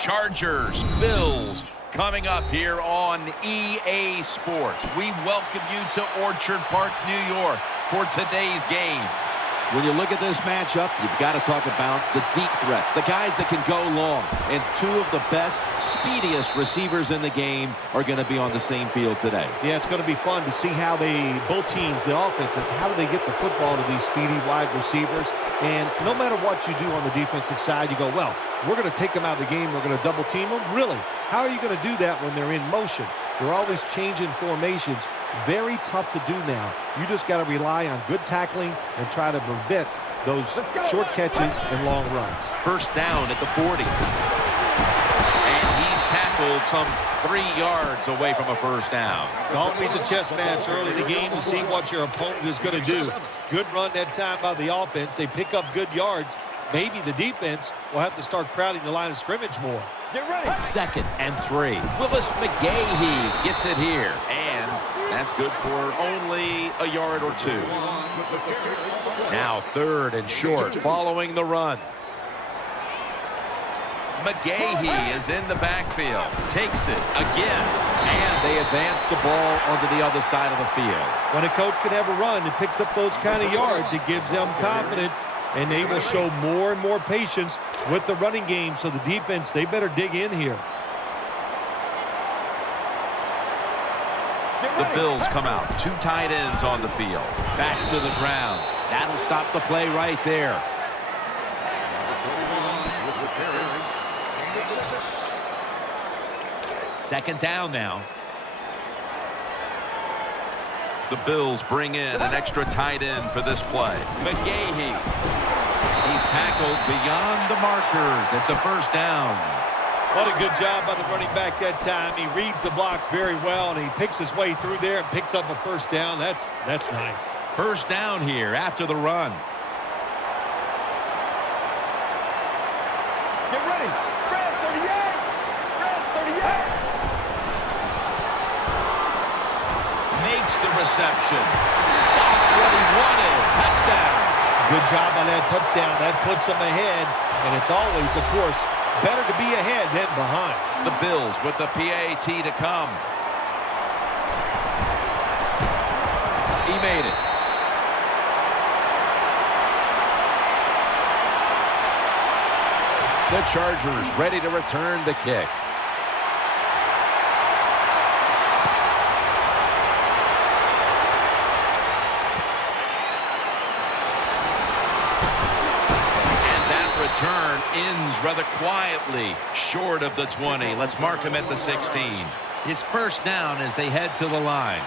Chargers, Bills, coming up here on EA Sports. We welcome you to Orchard Park, New York for today's game. When you look at this matchup, you've got to talk about the deep threats, the guys that can go long. And two of the best, speediest receivers in the game are going to be on the same field today. Yeah, it's going to be fun to see how both teams, the offenses, how do they get the football to these speedy wide receivers. And no matter what you do on the defensive side, you go, well, we're going to take them out of the game. We're going to double team them. Really? How are you going to do that when they're in motion? They're always changing formations. Very tough to do now. You just got to rely on good tackling and try to prevent those short catches and long runs. First down at the 40. And he's tackled some 3 yards away from a first down. It's always a chess match early in the game to see what your opponent is going to do. Good run that time by the offense. They pick up good yards. Maybe the defense will have to start crowding the line of scrimmage more. Get ready. 2nd and 3. Willis McGahee gets it here. And that's good for only a yard or 2. Now 3rd and short following the run. McGahee is in the backfield. Takes it again. And they advance the ball onto the other side of the field. When a coach can have a run and picks up those kind of yards, it gives them confidence, and they will show more and more patience with the running game. So the defense, they better dig in here. The Bills come out. 2 tight ends on the field. Back to the ground. That'll stop the play right there. Second down now. The Bills bring in an extra tight end for this play. McGahee. He's tackled beyond the markers. It's a first down. What a good job by the running back that time. He reads the blocks very well, and he picks his way through there and picks up a first down. That's nice. First down here after the run. Get ready. Red 38. Red 38. Makes the reception. Got what he wanted. Touchdown. Good job on that touchdown. That puts them ahead, and it's always, of course, better to be ahead than behind. The Bills with the PAT to come. He made it. The Chargers ready to return the kick. Turn ends rather quietly short of the 20. Let's mark him at the 16. It's first down as they head to the line.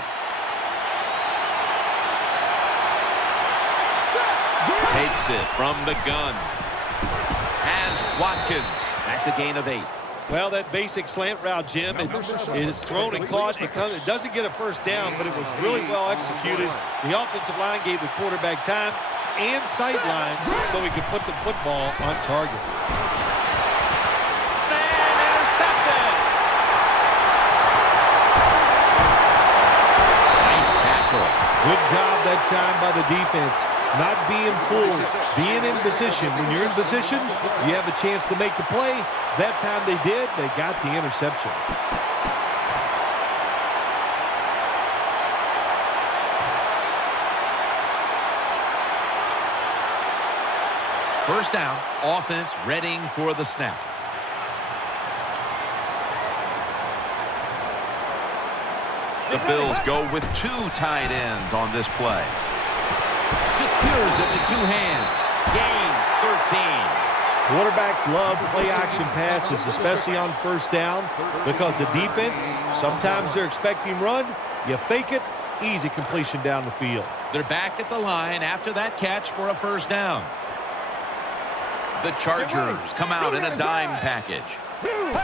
Takes it from the gun. Has Watkins. That's a gain of 8. Well, that basic slant route, Jim, it's thrown and caught. It doesn't get a first down, but it was really well executed. The offensive line gave the quarterback time and sight lines so he could put the football on target. And intercepted. Nice tackle. Good job that time by the defense. Not being fooled, being in position. When you're in position, you have a chance to make the play. That time they did. They got the interception. First down, offense readying for the snap. The Bills go with 2 tight ends on this play. Secures it with 2 hands. Gains 13. Quarterbacks love play-action passes, especially on first down, because the defense, sometimes they're expecting run. You fake it, easy completion down the field. They're back at the line after that catch for a first down. The Chargers come out in a dime package. Ball is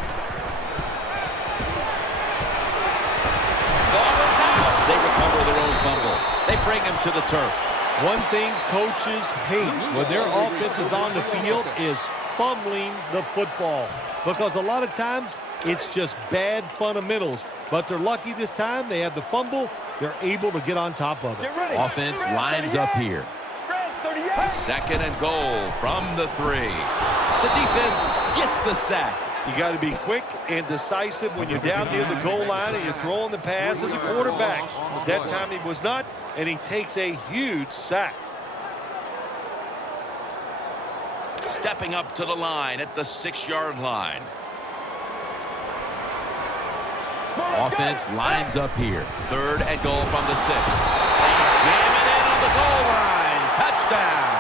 out. They recover their own fumble. They bring him to the turf. One thing coaches hate when their offense is on the field is fumbling the football, because a lot of times it's just bad fundamentals. But they're lucky this time. They have the fumble. They're able to get on top of it. Offense lines up here. 2nd and goal from the 3. The defense gets the sack. You got to be quick and decisive when you're down near the goal line and you're throwing the pass as a quarterback. That time he was not, and he takes a huge sack. Stepping up to the line at the 6-yard line. Offense lines up here. 3rd and goal from the 6. They jam it in on the goal line. Touchdown.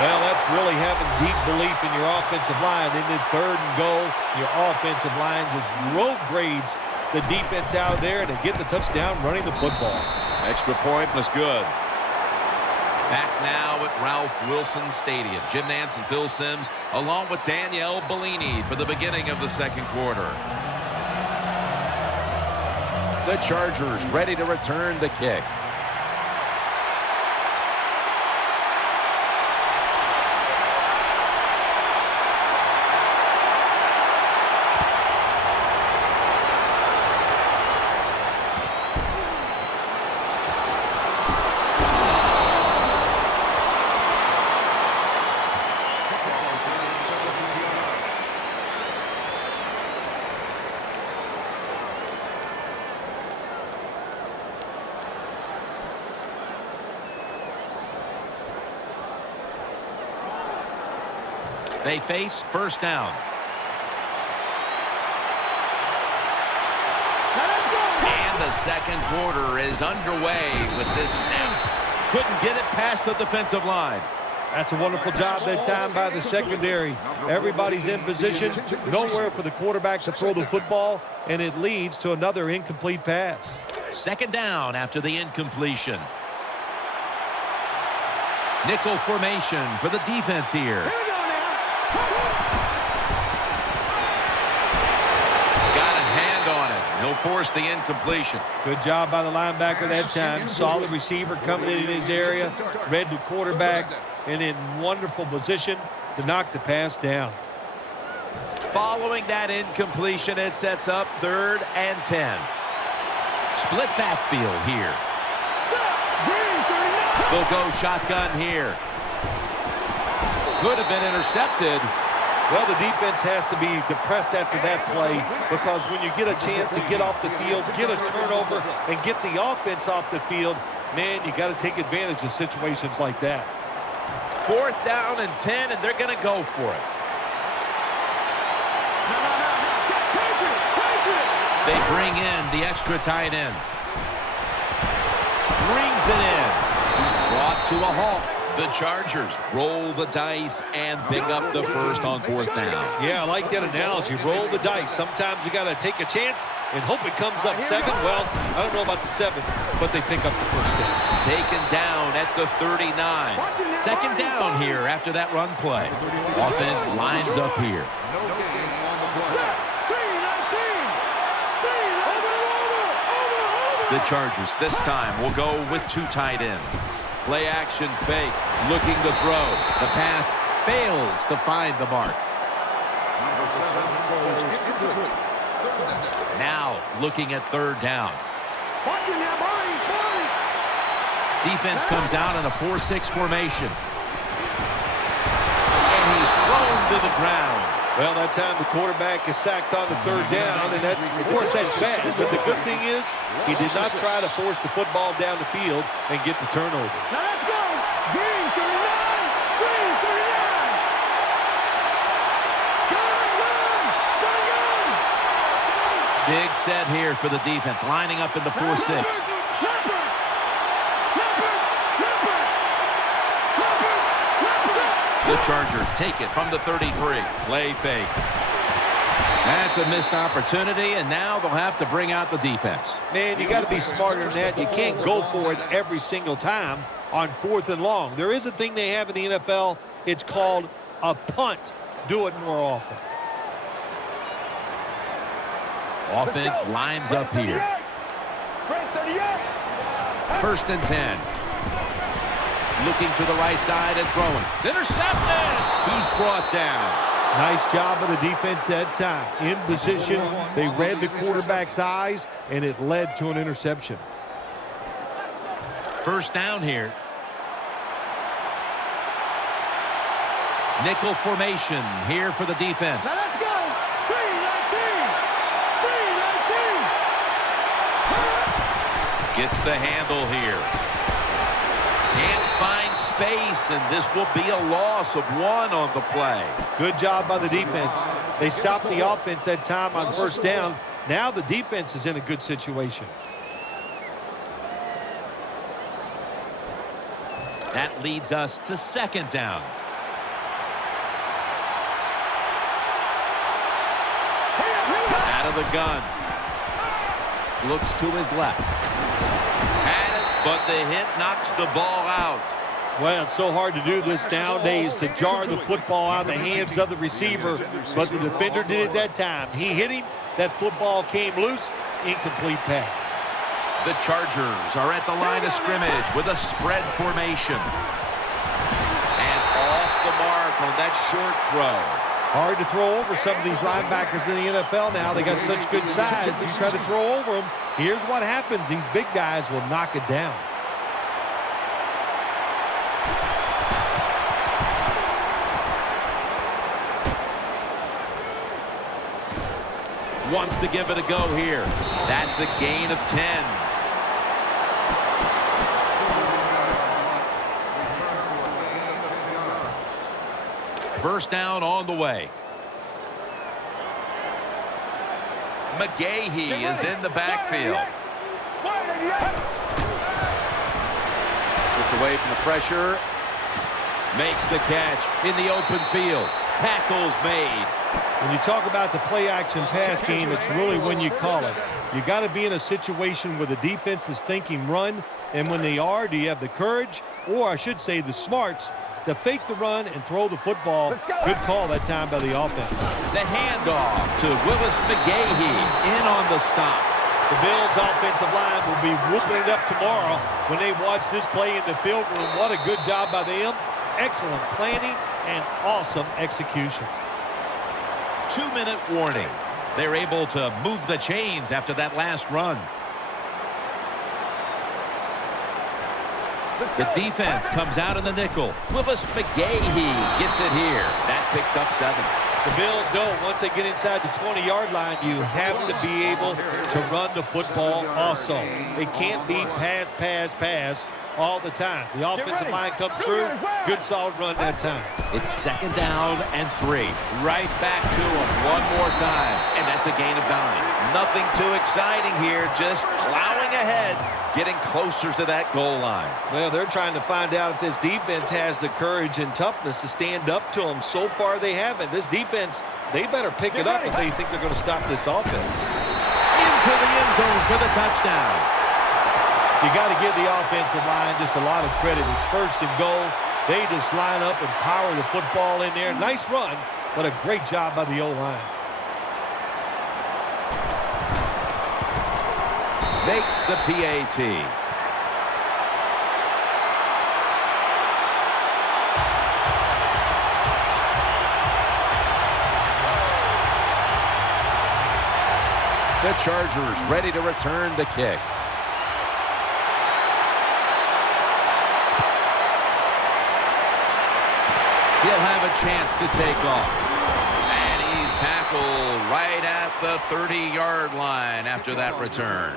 Well, that's really having deep belief in your offensive line. They did 3rd and goal. Your offensive line just road grades the defense out there, and they get the touchdown running the football. Extra point was good. Back now at Ralph Wilson Stadium. Jim Nantz and Phil Simms along with Danielle Bellini for the beginning of the 2nd quarter. The Chargers ready to return the kick. They face 1st down. And the 2nd quarter is underway with this snap. Couldn't get it past the defensive line. That's a wonderful job that time by the secondary. Everybody's in position. Nowhere for the quarterback to throw the football, and it leads to another incomplete pass. 2nd down after the incompletion. Nickel formation for the defense here. Got a hand on it. He'll force the incompletion. Good job by the linebacker that time. Saw the receiver coming in his area, read the quarterback, and in wonderful position to knock the pass down. Following that incompletion, it sets up 3rd and 10. Split backfield here. They'll go shotgun here. Could have been intercepted. Well, the defense has to be depressed after that play, because when you get a chance to get off the field, get a turnover, and get the offense off the field, man, you got to take advantage of situations like that. 4th down and 10, and they're going to go for it. They bring in the extra tight end. Brings it in. He's brought to a halt. The Chargers roll the dice and pick up the 1st on 4th down. Yeah, I like that analogy. Roll the dice. Sometimes you got to take a chance and hope it comes up 7. Well, I don't know about the 7, but they pick up the 1st down. Taken down at the 39. 2nd down here after that run play. Offense lines up here. The Chargers this time will go with 2 tight ends. Play action fake. Looking to throw. The pass fails to find the mark. Now looking at 3rd down. Defense comes out in a 4-6 formation. And he's thrown to the ground. Well, that time the quarterback is sacked on the 3rd down, and that's, of course, that's bad. But the good thing is he did not try to force the football down the field and get the turnover. Now let's go. Green 39. Green 39. Big set here for the defense, lining up in the 4-6. The Chargers take it from the 33. Play fake. That's a missed opportunity, and now they'll have to bring out the defense. Man, you got to be smarter than that. You can't go for it every single time on 4th and long. There is a thing they have in the NFL. It's called a punt. Do it more often. Offense lines up here. 1st and 10. Looking to the right side and throwing. It's intercepted. He's brought down. Nice job of the defense that time. In position, they read the quarterback's eyes, and it led to an interception. 1st down here. Nickel formation here for the defense. Now let's go. Gets the handle here. Can't find space, and this will be a loss of 1 on the play. Good job by the defense. They stopped the offense that time on first down. Now the defense is in a good situation. That leads us to second down. Out of the gun. Looks to his left. Had it, but the hit knocks the ball out. Well, it's so hard to do this nowadays, to jar the football out of the hands of the receiver, but the defender did it that time. He hit him. That football came loose. Incomplete pass. The Chargers are at the line of scrimmage with a spread formation. And off the mark on that short throw. Hard to throw over some of these linebackers in the NFL now. They got such good size. You try to throw over them. Here's what happens. These big guys will knock it down. Wants to give it a go here. That's a gain of 10. First down on the way. McGahee is in the backfield. Gets away from the pressure. Makes the catch in the open field. Tackles made. When you talk about the play-action pass game, it's really when you call it. You got to be in a situation where the defense is thinking run, and when they are, do you have the courage, or I should say the smarts, to fake the run and throw the football? Good call that time by the offense. The handoff to Willis McGahee in on the stop. The Bills' offensive line will be whooping it up tomorrow when they watch this play in the field room. What a good job by them. Excellent planning and awesome execution. 2-minute warning. They're able to move the chains after that last run. The defense comes out in the nickel. Willis McGahee gets it here. That picks up 7. The Bills know once they get inside the 20-yard line, you have to be able to run the football also. It can't be pass, pass, pass all the time. The offensive line comes through. Good, solid run that time. It's second down and 3. Right back to him one more time. And that's a gain of 9. Nothing too exciting here. Just plowing ahead, getting closer to that goal line. Well, they're trying to find out if this defense has the courage and toughness to stand up to them. So far, they haven't. This defense, they better pick it up if they think they're going to stop this offense. Into the end zone for the touchdown. You got to give the offensive line just a lot of credit. It's first and goal. They just line up and power the football in there. Nice run, but a great job by the O-line. Makes the PAT. The Chargers ready to return the kick. He'll have a chance to take off. And he's tackled right at the 30-yard line after that return.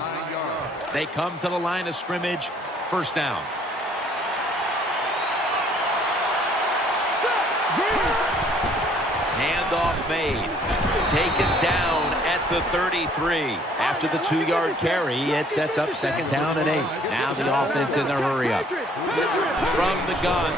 They come to the line of scrimmage. First down. Handoff made. Taken down at the 33. After the 2-yard carry, it sets up second down and 8. Now the offense in their hurry-up. From the gun.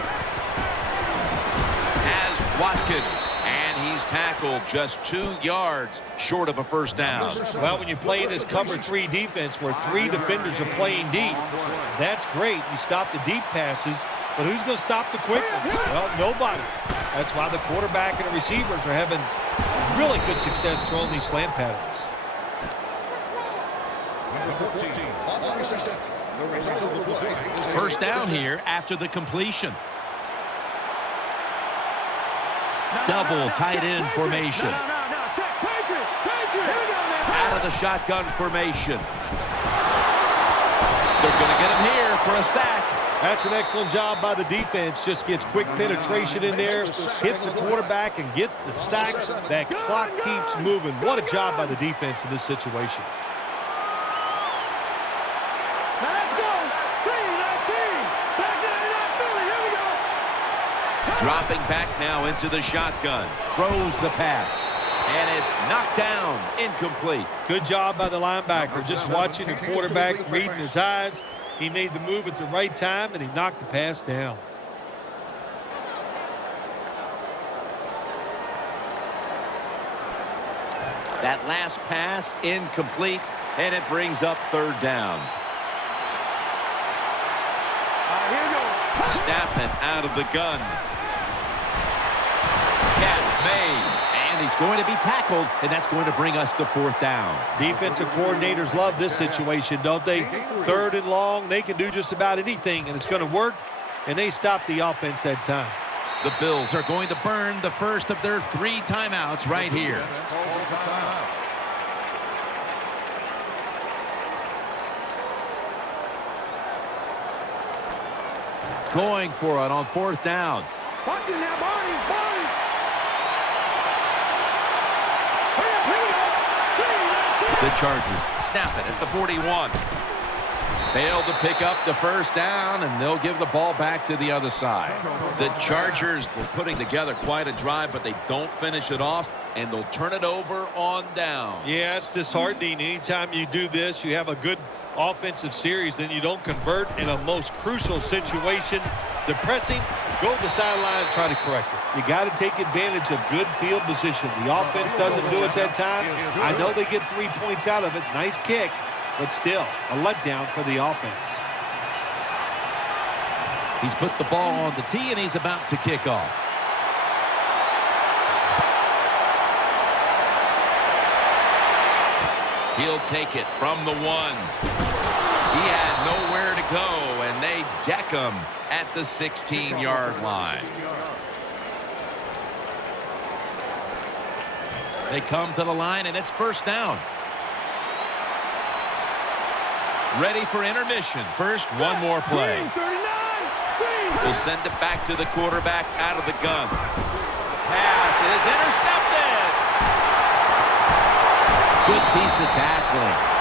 Watkins, and he's tackled just 2 yards short of a first down. Well, when you play in this cover 3 defense where 3 defenders are playing deep, that's great. You stop the deep passes, but who's going to stop the quick ones? Well, nobody. That's why the quarterback and the receivers are having really good success throwing these slant patterns. First down here after the completion. Double tight end formation. Out of the shotgun formation. They're going to get him here for a sack. That's an excellent job by the defense. Just gets quick penetration in there, hits the quarterback, and gets the sack. That clock keeps moving. What a job by the defense in this situation. Dropping back now into the shotgun. Throws the pass. And it's knocked down. Incomplete. Good job by the linebacker. Just watching the quarterback, reading his eyes. He made the move at the right time, and he knocked the pass down. That last pass incomplete, and it brings up third down. Here we go. Snapping out of the gun. Catch made. And he's going to be tackled, and that's going to bring us to fourth down. Defensive coordinators love this situation, don't they? Third and long, they can do just about anything, and it's going to work, and they stop the offense that time. The Bills are going to burn the first of their 3 timeouts right here. Going for it on fourth down. Watch it now, Barney. Barney. The Chargers snap it at the 41. Failed to pick up the first down, and they'll give the ball back to the other side. The Chargers were putting together quite a drive, but they don't finish it off, and they'll turn it over on down. Yeah, it's disheartening. Anytime you do this, you have a good offensive series, then you don't convert in a most crucial situation. Depressing, go to the sideline and try to correct it. You got to take advantage of good field position. The offense doesn't do it that time. I know they get 3 points out of it. Nice kick, but still a letdown for the offense. He's put the ball on the tee, and he's about to kick off. He'll take it from the 1. He had nowhere to go, and they deck him at the 16-yard line. They come to the line, and it's first down. Ready for intermission. First, one more play. 39. We'll send it back to the quarterback out of the gun. Pass is intercepted. Good piece of tackling.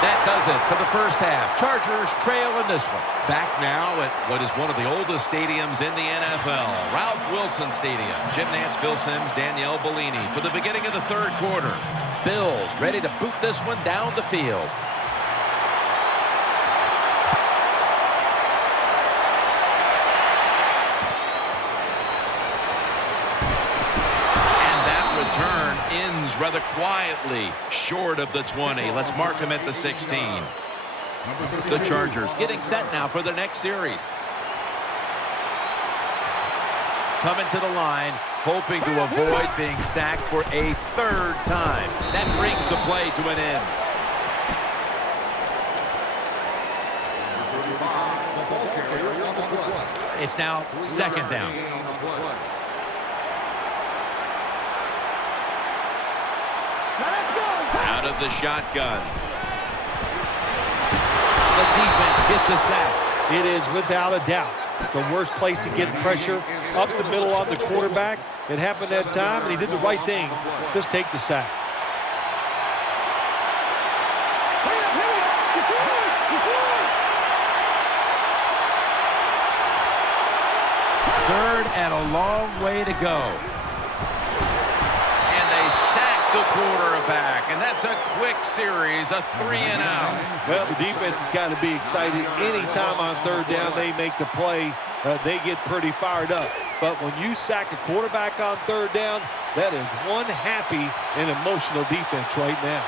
That does it for the first half. Chargers trail in this one. Back now at what is one of the oldest stadiums in the NFL, Ralph Wilson Stadium. Jim Nantz, Bill Sims, Danielle Bellini for the beginning of the third quarter. Bills ready to boot this one down the field. Ends rather quietly short of the 20. Let's mark him at the 16. The Chargers getting set now for their next series. Coming to the line, hoping to avoid being sacked for a third time. That brings the play to an end. It's now second down. Out of the shotgun. The defense gets a sack. It is without a doubt the worst place to get pressure up the middle on the quarterback. It happened that time, and he did the right thing. Just take the sack. Third and a long way to go. And they sack the quarterback, and that's a quick series, a 3-and-out. Well, the defense has got to be excited. Anytime on third down they make the play, they get pretty fired up. But when you sack a quarterback on third down, that is one happy and emotional defense right now.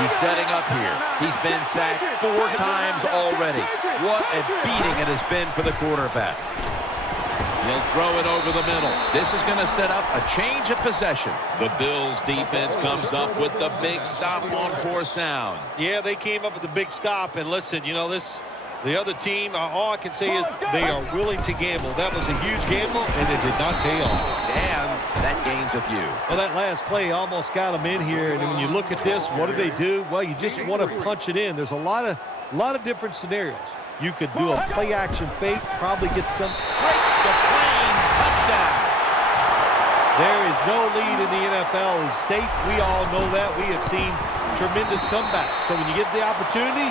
He's setting up here. He's been sacked 4 times already. What a beating it has been for the quarterback. He'll throw it over the middle. This is going to set up a change of possession. The Bills defense comes up with the big stop on fourth down. Yeah, they came up with the big stop, and listen, you know, the other team, all I can say is they are willing to gamble. That was a huge gamble, and it did not pay off. And that gains a few. Well, that last play almost got them in here, and when you look at this, what do? Well, you just want to punch it in. There's a lot of different scenarios. You could do a play-action fake, probably get some. Breaks the plane, touchdown. There is no lead in the NFL at stake. We all know that. We have seen tremendous comebacks. So when you get the opportunity,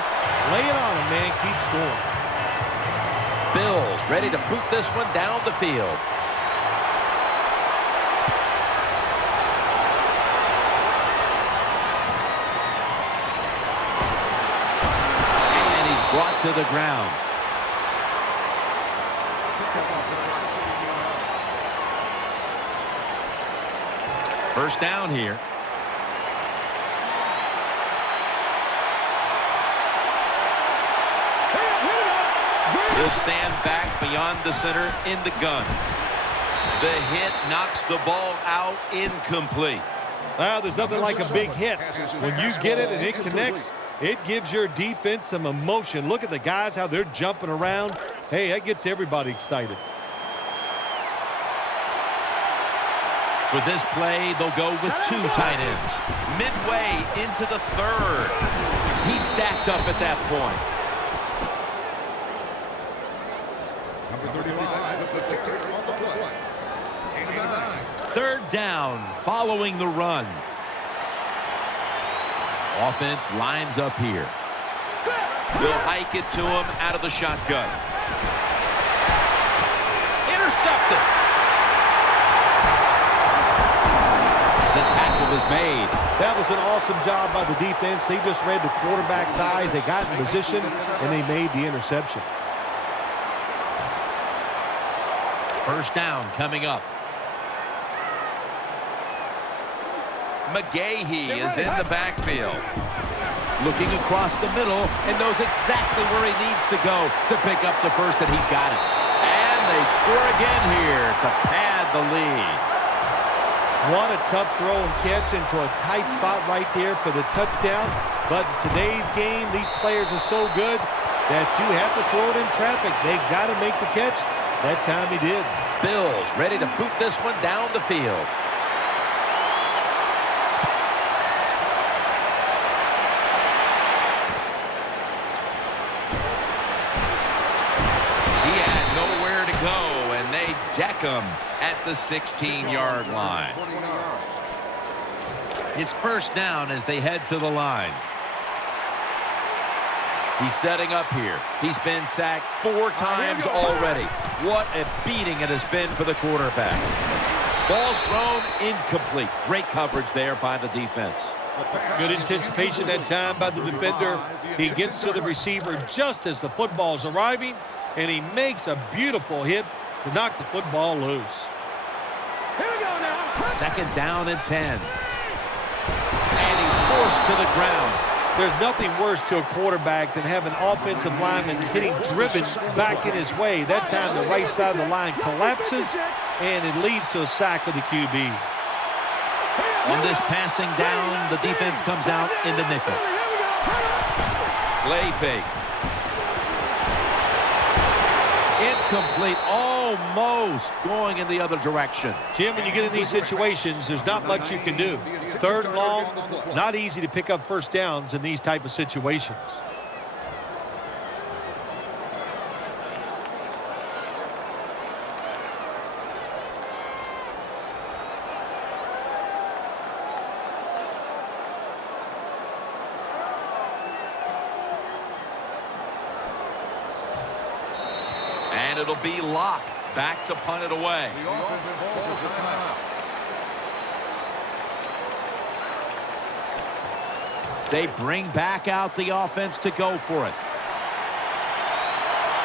lay it on them, man. Keep scoring. Bills ready to boot this one down the field. And he's brought to the ground. First down here. He'll stand back beyond the center in the gun. The hit knocks the ball out, incomplete. Well, there's nothing like a big hit. When you get it and it connects, it gives your defense some emotion. Look at the guys, how they're jumping around. Hey, that gets everybody excited. For this play, they'll go with two tight ends. Midway into the third. He stacked up at that point. Third down following the run. Offense lines up here. They'll hike it to him out of the shotgun. Intercepted. The tackle is made. That was an awesome job by the defense. They just read the quarterback's eyes. They got in position, and they made the interception. First down coming up. McGahee is in the backfield. Looking across the middle and knows exactly where he needs to go to pick up the first, and he's got it. And they score again here to pad the lead. What a tough throw and catch into a tight spot right there for the touchdown. But in today's game, these players are so good that you have to throw it in traffic. They got to make the catch. That time he did. Bills ready to boot this one down the field. He had nowhere to go, and they deck him at the 16-yard line. It's first down as they head to the line. He's setting up here. He's been sacked 4 times already. What a beating it has been for the quarterback. Ball's thrown incomplete. Great coverage there by the defense. Good anticipation that time by the defender. He gets to the receiver just as the football's arriving, and he makes a beautiful hit to knock the football loose. Here we go now. Second down and 10. And he's forced to the ground. There's nothing worse to a quarterback than having offensive linemen getting driven back in his way. That time the right side of the line collapses, and it leads to a sack of the QB. On this passing down, the defense comes out in the nickel. Play fake. Incomplete, almost going in the other direction. Jim, when you get in these situations, there's not much you can do. Third and long, not easy to pick up first downs in these type of situations. And it'll be Locke back to punt it away. They bring back out the offense to go for it.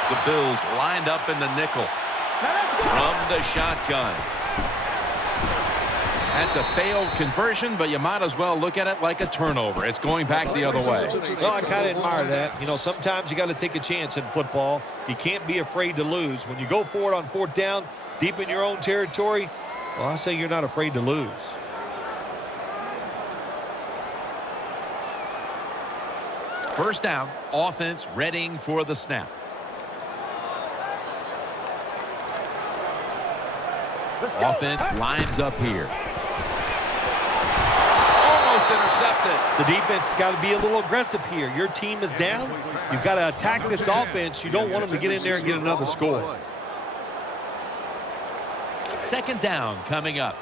The Bills lined up in the nickel from the shotgun. That's a failed conversion, but you might as well look at it like a turnover. It's going back the other way. Well, I kind of admire that. You know, sometimes you got to take a chance in football. You can't be afraid to lose. When you go for it on fourth down, deep in your own territory, well, I say you're not afraid to lose. First down, offense readying for the snap. Offense lines up here. Almost intercepted. The defense has got to be a little aggressive here. Your team is down. You've got to attack this offense. You don't want them to get in there and get another score. Second down coming up.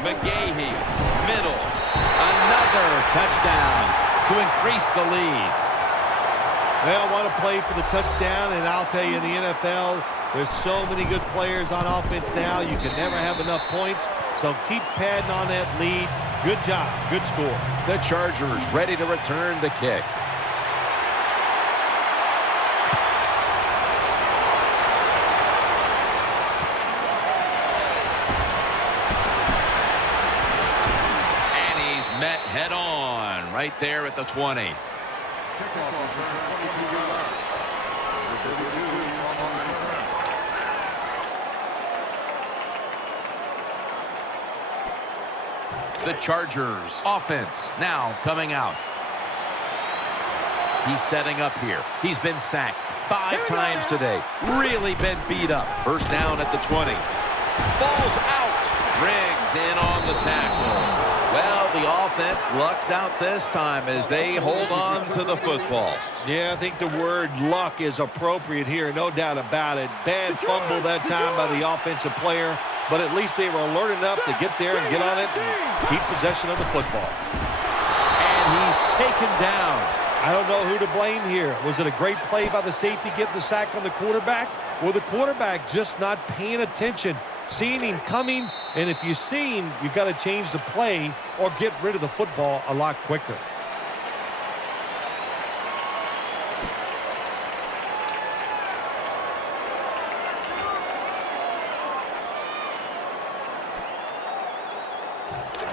McGahee, middle. Another touchdown. to increase the lead. Well, want to play for the touchdown, and I'll tell you, in the NFL, there's so many good players on offense now. You can never have enough points, so keep padding on that lead. Good job. Good score. The Chargers ready to return the kick. And he's met head on right there at the 20. The Chargers offense now coming out. He's setting up here. He's been sacked 5 times today. Really been beat up. First down at the 20. Ball's out. Riggs in on the tackle. Well, the offense lucks out this time as they hold on to the football. Yeah, I think the word luck is appropriate here, no doubt about it. Bad fumble that time by the offensive player, but at least they were alert enough to get there and get on it and keep possession of the football. And he's taken down. I don't know who to blame here. Was it a great play by the safety getting the sack on the quarterback? Or the quarterback just not paying attention, seeing him coming, and if you see him, you've got to change the play or get rid of the football a lot quicker.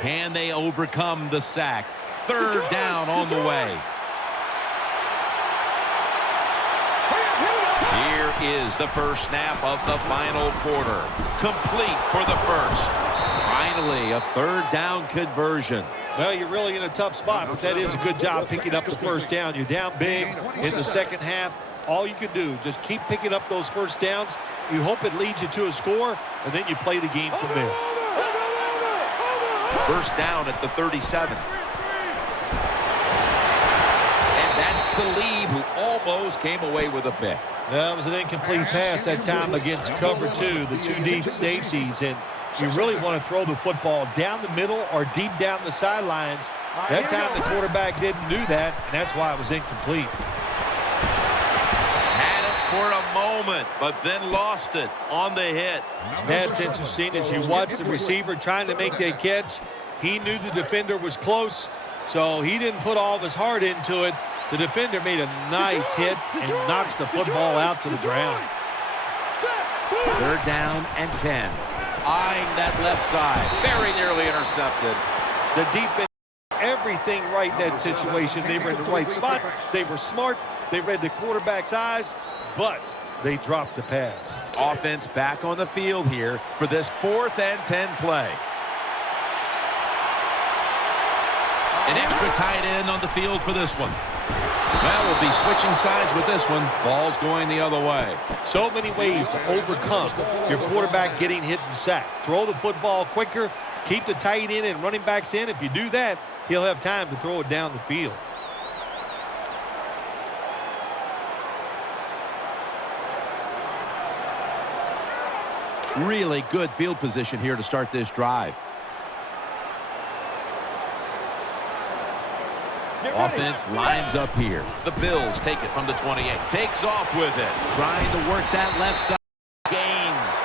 Can they overcome the sack? Third down on the way. Here is the first snap of the final quarter. Complete for the first. Finally, a third down conversion. Well, you're really in a tough spot, but that is a good job picking up the first down. You're down big in the second half. All you can do, just keep picking up those first downs. You hope it leads you to a score, and then you play the game from there. First down at the 37. And that's Talib, who almost came away with a pick. That was an incomplete pass that time against cover 2, the 2 deep safeties. And you really want to throw the football down the middle or deep down the sidelines. That time the quarterback didn't do that, and that's why it was incomplete. Had it for a moment, but then lost it on the hit. That's interesting. As you watch the receiver trying to make that catch, he knew the defender was close, so he didn't put all of his heart into it. The defender made a nice hit and knocks the football out to the ground. Third down and 10. Eyeing that left side. Very nearly intercepted. The defense did everything right in that situation. They were in the right spot. They were smart. They read the quarterback's eyes, but they dropped the pass. Offense back on the field here for this 4th and 10 play. An extra tight end on the field for this one. Well, we'll be switching sides with this one. Ball's going the other way. So many ways to overcome your quarterback getting hit and sacked. Throw the football quicker, keep the tight end and running backs in. If you do that, he'll have time to throw it down the field. Really good field position here to start this drive. Offense lines up here. The Bills take it from the 28. Takes off with it. Trying to work that left side. Gains.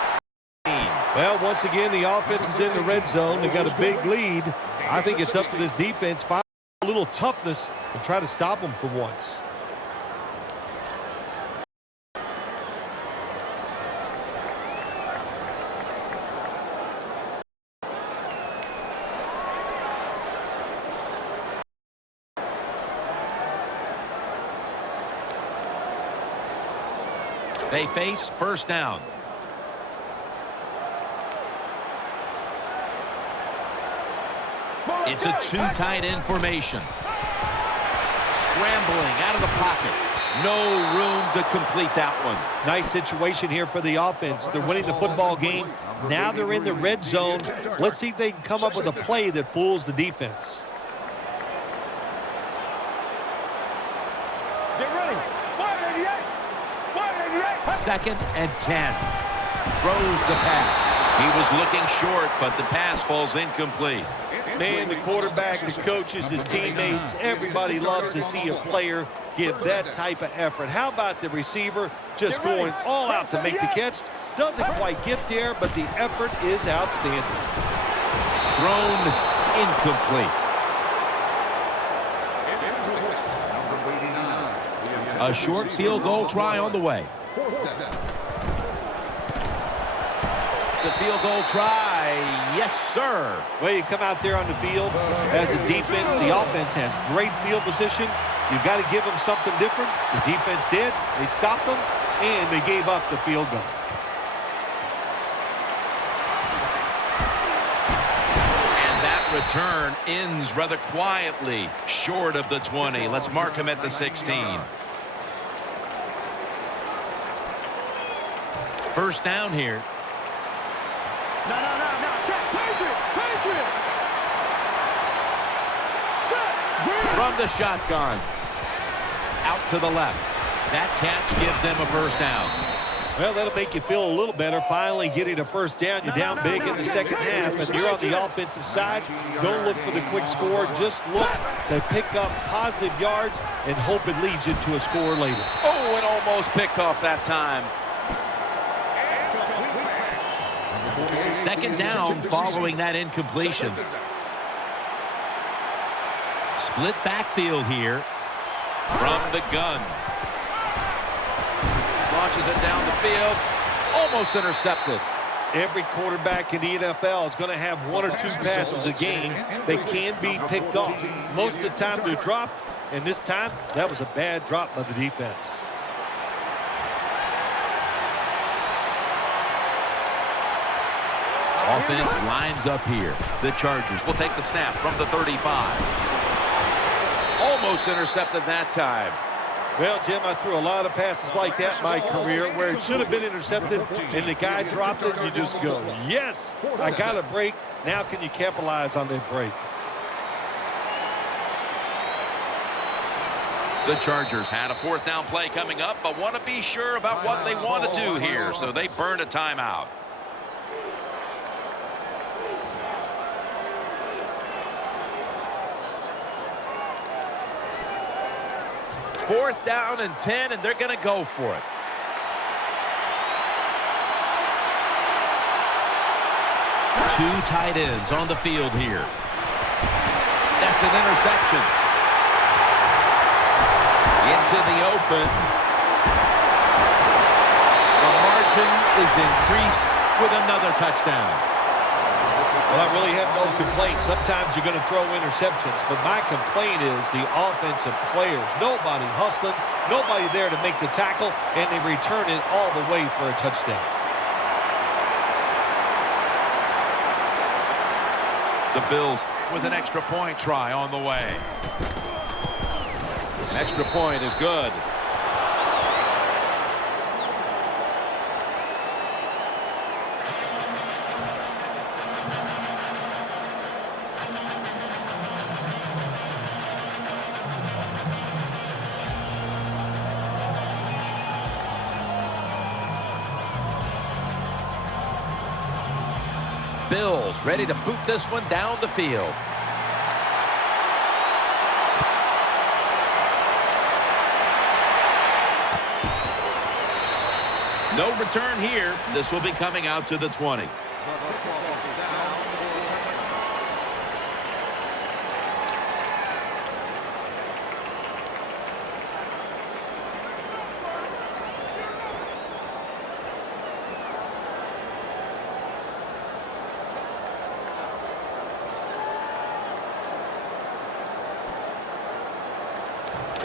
Well, once again, the offense is in the red zone. They got a big lead. I think it's up to this defense. Find a little toughness and try to stop them for once. They face first down. It's a 2 tight end formation. Scrambling out of the pocket. No room to complete that one. Nice situation here for the offense. They're winning the football game. Now they're in the red zone. Let's see if they can come up with a play that fools the defense. Get ready. 188. 188. 2nd and 10. Throws the pass. He was looking short, but the pass falls incomplete. Man, the quarterback, the coaches, his teammates, everybody loves to see a player give that type of effort. How about the receiver just going all out to make the catch? Doesn't quite get there, but the effort is outstanding. Thrown incomplete. A short field goal try on the way. The field goal try, yes, sir. Well, you come out there on the field as a defense. The offense has great field position. You've got to give them something different. The defense did. They stopped them, and they gave up the field goal. And that return ends rather quietly, short of the 20. Let's mark him at the 16. First down here. No. Check. Patriot. Set. From the shotgun. Out to the left. That catch gives them a first down. Well, that'll make you feel a little better. Finally getting a first down. You're down big in the second half, and you're on the offensive side. Don't look for the quick score. Just look to pick up positive yards and hope it leads you to a score later. Oh, and almost picked off that time. Second down following that incompletion. Split backfield here. From the gun. Launches it down the field. Almost intercepted. Every quarterback in the NFL is going to have one or two passes a game that can be picked off. Most of the time they're dropped, and this time that was a bad drop by the defense. Offense lines up here. The Chargers will take the snap from the 35. Almost intercepted that time. Well, Jim, I threw a lot of passes like that in my career where it should have been intercepted and the guy dropped it and you just go, yes, I got a break. Now can you capitalize on that break? The Chargers had a fourth down play coming up, but want to be sure about what they want to do here, so they burn a timeout. Fourth down and 10, and they're going to go for it. Two tight ends on the field here. That's an interception. Into the open. The margin is increased with another touchdown. Well, I really have no complaints. Sometimes you're going to throw interceptions, but my complaint is the offensive players. Nobody hustling, nobody there to make the tackle, and they return it all the way for a touchdown. The Bills with an extra point try on the way. Extra point is good. Bills ready to boot this one down the field. No return here. This will be coming out to the 20.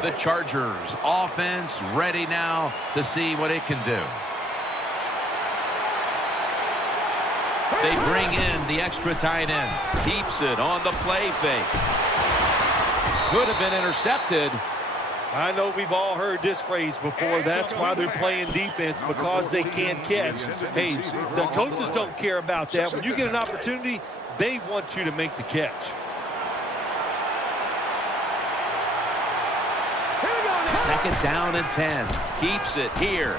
The Chargers offense ready now to see what it can do. They bring in the extra tight end. Keeps it on the play fake. Could have been intercepted. I know we've all heard this phrase before. That's why they're playing defense, because they can't catch. Hey, the coaches don't care about that. When you get an opportunity, they want you to make the catch. Second down and 10. Keeps it here.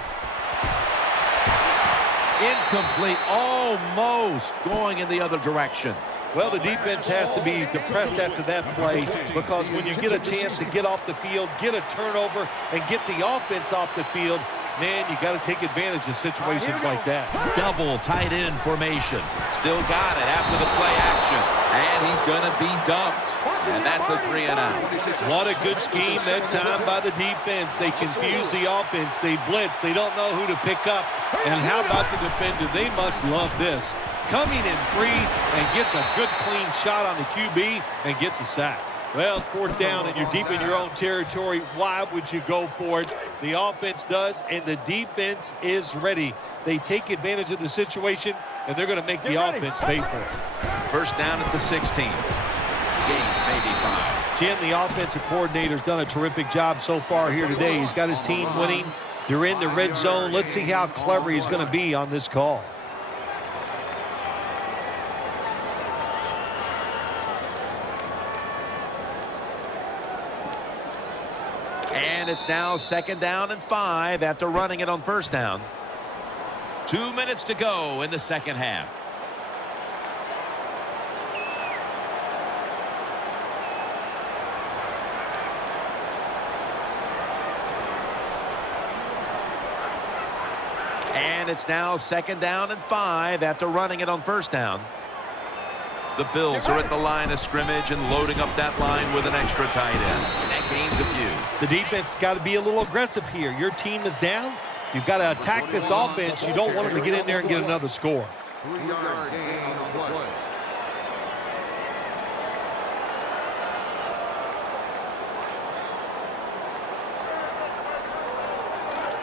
Incomplete. Almost going in the other direction. Well, the defense has to be depressed after that play because when you get a chance to get off the field, get a turnover, and get the offense off the field, man, you got to take advantage of situations like that. Double tight end formation. Still got it after the play action. And he's going to be dumped. And that's a 3-and-out. What a good scheme that time by the defense. They confuse the offense. They blitz. They don't know who to pick up. And how about the defender? They must love this. Coming in free and gets a good clean shot on the QB and gets a sack. Well, it's fourth down and you're deep in your own territory. Why would you go for it? The offense does, and the defense is ready. They take advantage of the situation, and they're going to make the offense pay for it. First down at the 16. Gains maybe 5. Jim, the offensive coordinator's done a terrific job so far here today. He's got his team winning. They're in the red zone. Let's see how clever he's going to be on this call. And it's now 2nd down and 5 after running it on first down. 2 minutes to go in the second half. And it's now 2nd down and 5 after running it on first down. The Bills are at the line of scrimmage and loading up that line with an extra tight end. And that gains a few. The defense has got to be a little aggressive here. Your team is down. You've got to attack this offense. You don't want them to get in there and get another score. 3-yard gain on the play.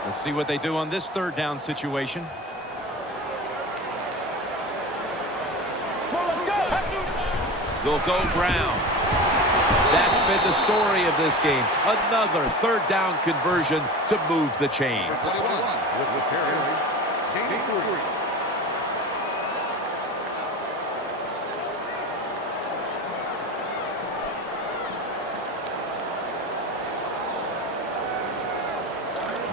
Let's see what they do on this 3rd down situation. They'll go ground. That's been the story of this game. Another 3rd down conversion to move the chains.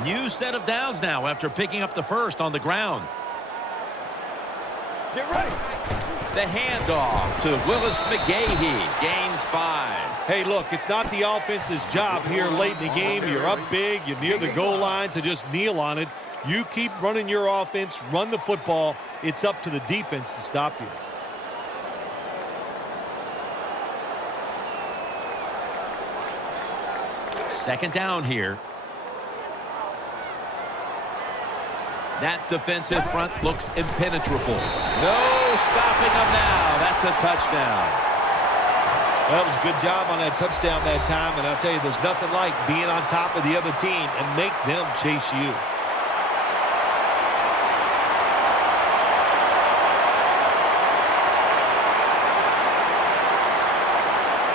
New set of downs now after picking up the first on the ground. Get ready. The handoff to Willis McGahee. Gains 5. Hey, look, it's not the offense's job here late in the game. You're up big. You're near the goal line to just kneel on it. You keep running your offense, run the football. It's up to the defense to stop you. Second down here. That defensive front looks impenetrable. No stopping them now. That's a touchdown. Well, it was a good job on that touchdown that time, and I'll tell you, there's nothing like being on top of the other team and make them chase you.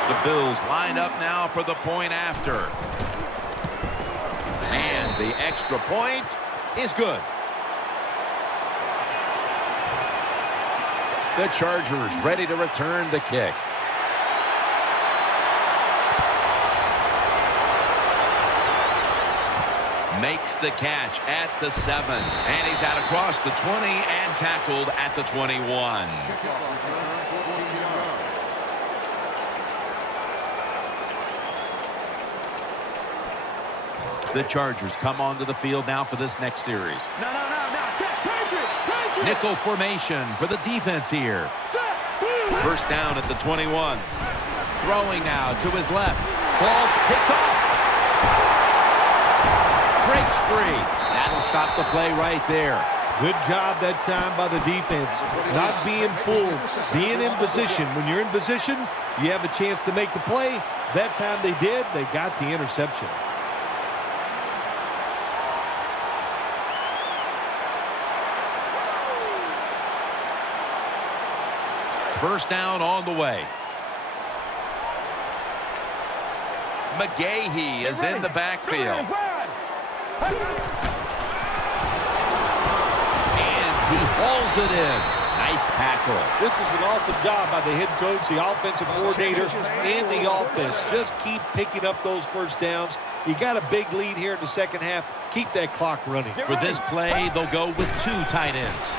The Bills line up now for the point after. And the extra point is good. The Chargers ready to return the kick. Makes the catch at the 7. And he's out across the 20 and tackled at the 21. The Chargers come onto the field now for this next series. No. Patriots. Nickel formation for the defense here. First down at the 21. Throwing now to his left. Ball's picked off. Breaks free. That'll stop the play right there. Good job that time by the defense. Not being fooled, being in position. When you're in position, you have a chance to make the play. That time they did. They got the interception. First down on the way. McGahee is in the backfield. And he hauls it in. Nice tackle. This is an awesome job by the head coach, the offensive coordinator, and the offense. Just keep picking up those first downs. You got a big lead here in the second half. Keep that clock running. For this play, they'll go with 2 tight ends.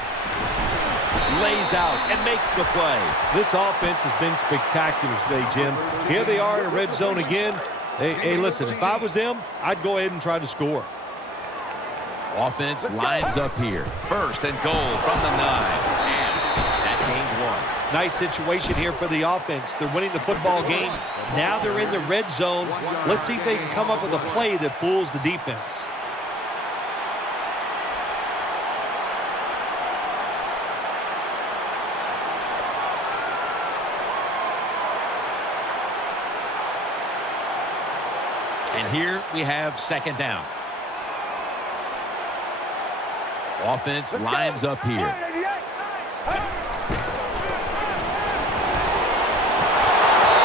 Lays out and makes the play. This offense has been spectacular today, Jim. Here they are in the red zone again. Hey, listen, if I was them, I'd go ahead and try to score. Offense lines up here. First and goal from the 9. And that gains 1. Nice situation here for the offense. They're winning the football game. Now they're in the red zone. Let's see if they can come up with a play that fools the defense. And here we have second down. Offense lines up here.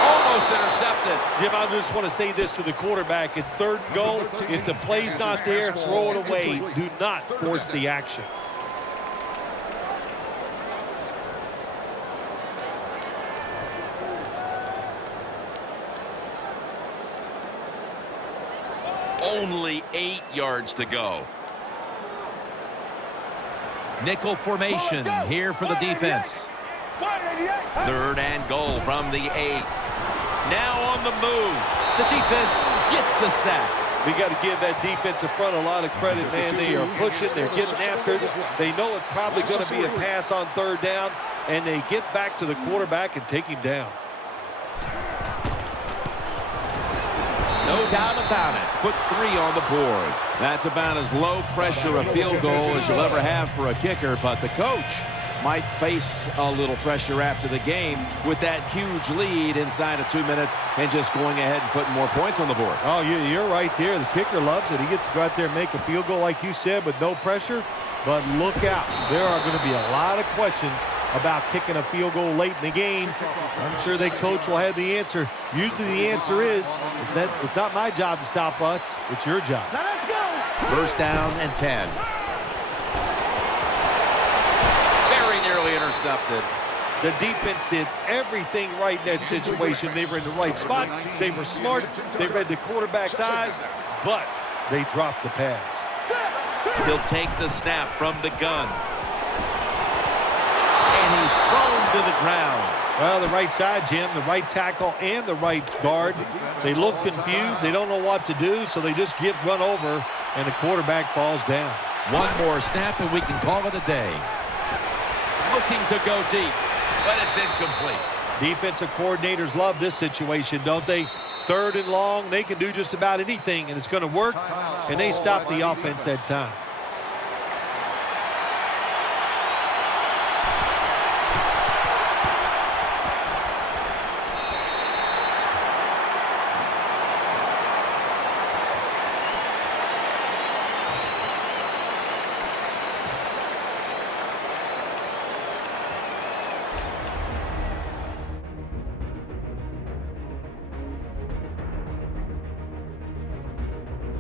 Almost intercepted. Jim, I just want to say this to the quarterback. It's third and goal. If the play's not there, throw it away. Do not force the action. Only 8 yards to go. Nickel formation here for the defense. Third and goal from the 8. Now on the move. The defense gets the sack. We got to give that defensive front a lot of credit, man. They are pushing. They're getting after it. They know it's probably going to be a pass on third down, and they get back to the quarterback and take him down. No doubt about it. Put 3 on the board. That's about as low pressure a field goal as you'll ever have for a kicker, but the coach might face a little pressure after the game with that huge lead inside of 2 minutes and just going ahead and putting more points on the board. Oh, you're right there. The kicker loves it. He gets to go out there and make a field goal like you said, with no pressure. But look out. There are going to be a lot of questions about kicking a field goal late in the game. I'm sure the coach will have the answer. Usually the answer is, it's not my job to stop us. It's your job. Now let's go. First down and 10. Very nearly intercepted. The defense did everything right in that situation. They were in the right spot. They were smart. They read the quarterback's eyes, but they dropped the pass. He'll take the snap from the gun. And he's thrown to the ground. Well, the right side, Jim, the right tackle and the right guard. They look confused. They don't know what to do, so they just get run over, and the quarterback falls down. One more snap, and we can call it a day. Looking to go deep, but it's incomplete. Defensive coordinators love this situation, don't they? Third and long, they can do just about anything, and it's going to work, and they stop the offense that time.